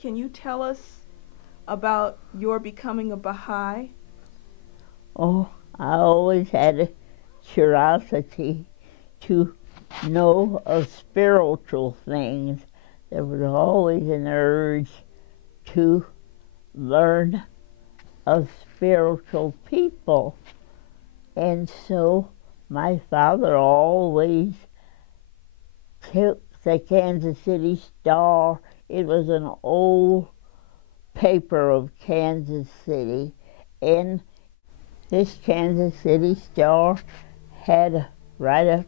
Can you tell us about your becoming a Baha'i? Oh, I always had a curiosity to know of spiritual things. There was always an urge to learn of spiritual people. And so my father always took the Kansas City Star. It was an old paper of Kansas City, and this Kansas City Star had a write-up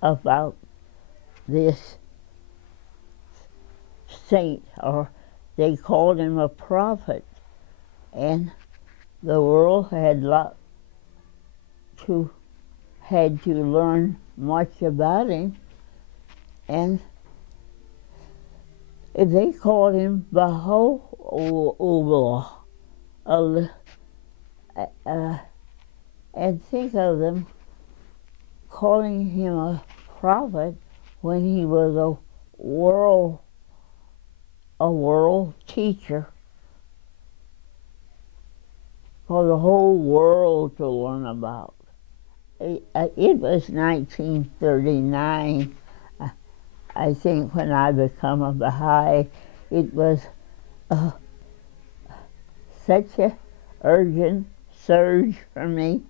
about this saint, or they called him a prophet, and the world to had to learn much about him, and they called him Baha'i, and think of them calling him a prophet when he was world a world teacher for the whole world to learn about. It was 1939, I think, when I became a Baha'i. It was such a urgent surge for me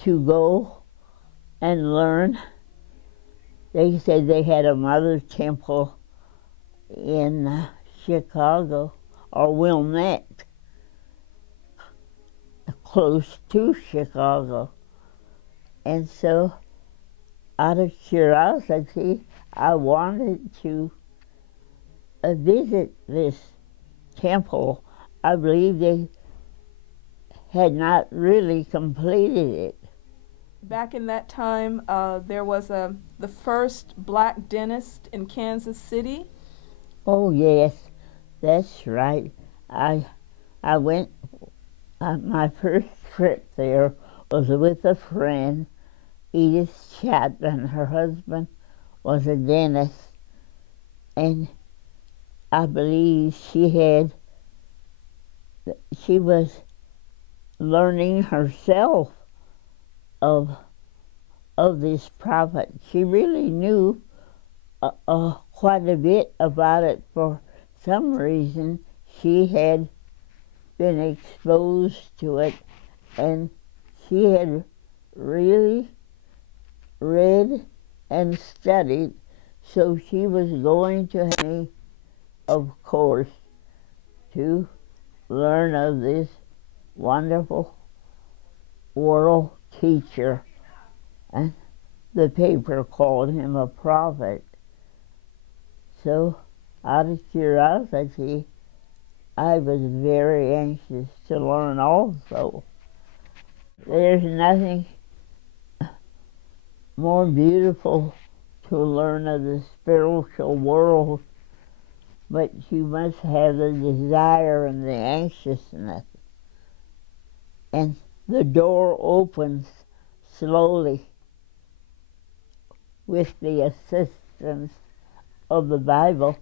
to go and learn. They said they had a mother temple in Chicago, or Wilmette, close to Chicago. And so, out of curiosity, I wanted to visit this temple. I believe they had not really completed it. Back in that time, there was the first black dentist in Kansas City. Oh yes, that's right. I went. My first trip there was with a friend, Edith Chapman. Her husband was a dentist, and I believe she was learning herself of this prophet. She really knew quite a bit about it. For some reason, she had been exposed to it, and she had really read and studied, so she was going to have me, of course, to learn of this wonderful world teacher, and the paper called him a prophet. So, out of curiosity, I was very anxious to learn also. There's nothing more beautiful to learn of the spiritual world, but you must have the desire and the anxiousness. And the door opens slowly with the assistance of the Bible,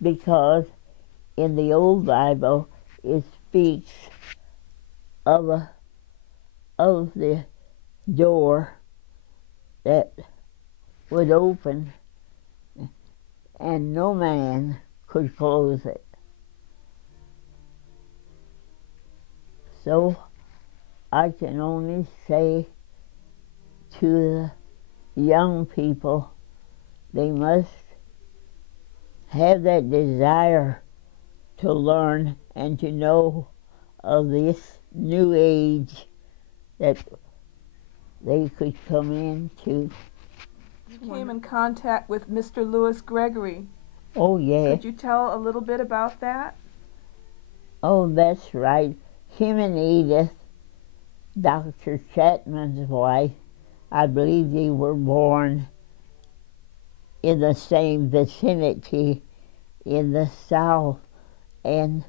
because in the old Bible it speaks of the door that would open and no man could close it. So I can only say to the young people, they must have that desire to learn and to know of this new age that they could come into. You came in contact with Mr. Lewis Gregory. Oh, yeah. Could you tell a little bit about that? Oh, that's right. Him and Edith, Dr. Chapman's wife, I believe they were born in the same vicinity in the South, and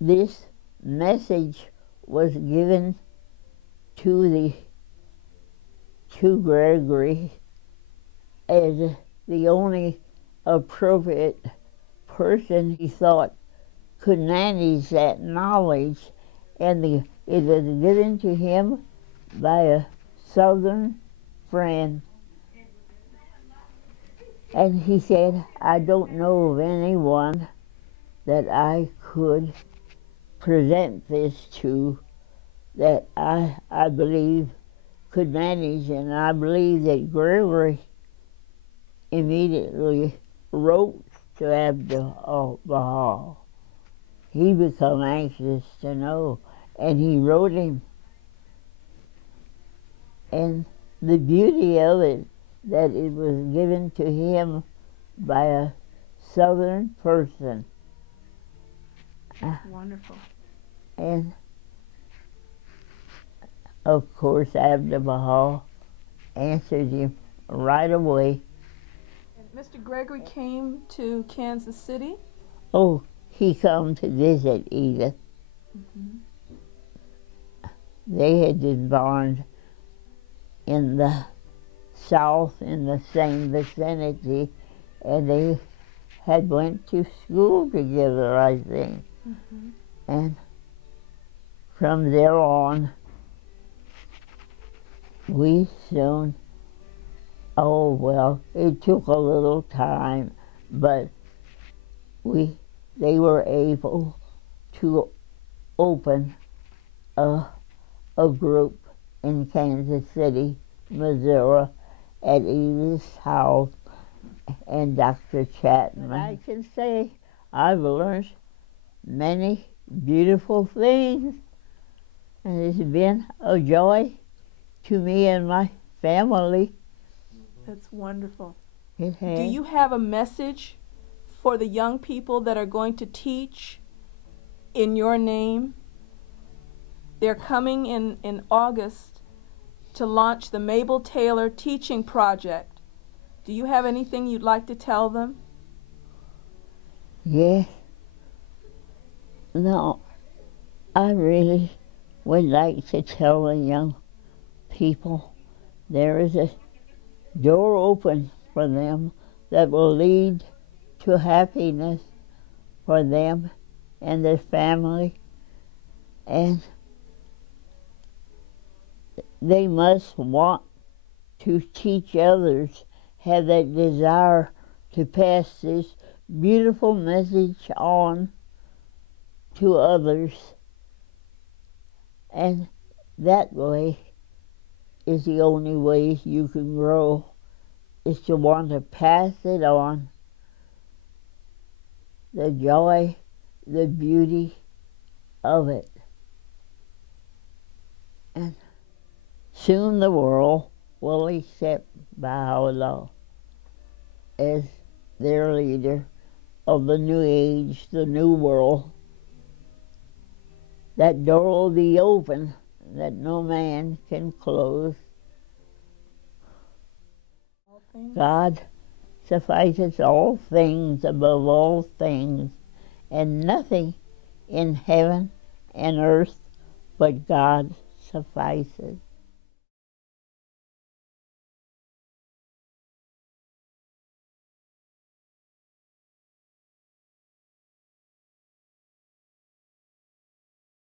this message was given to Gregory as the only appropriate person he thought could manage that knowledge, and it was given to him by a Southern friend. And he said, I don't know of anyone that I could present this to that I believe could manage, and I believe that Gregory immediately wrote to Abdu'l-Baha. He became anxious to know, and he wrote him. And the beauty of it, that it was given to him by a Southern person. Wonderful. And of course, Abdu'l-Baha answered him right away. And Mr. Gregory came to Kansas City? Oh, he come to visit Edith. Mm-hmm. They had been born in the South in the same vicinity, and they had went to school together, I think. Mm-hmm. And from there on, we soon, oh well, it took a little time, but they were able to open a group in Kansas City, Missouri, at Edith's house and Dr. Chapman. I can say I've learned many beautiful things, and it's been a joy to me and my family. That's wonderful. It has. Do you have a message for the young people that are going to teach in your name? They're coming in August to launch the Mabel Taylor Teaching Project. Do you have anything you'd like to tell them? Yes. No, I really would like to tell the young people there is a door open for them that will lead to happiness for them and their family, and they must want to teach others, have that desire to pass this beautiful message on to others, and that way is the only way you can grow, is to want to pass it on, the joy, the beauty of it. And soon the world will accept Baha'u'llah as their leader of the new age, the new world. That door will be open that no man can close. God suffices all things above all things, and nothing in heaven and earth but God suffices.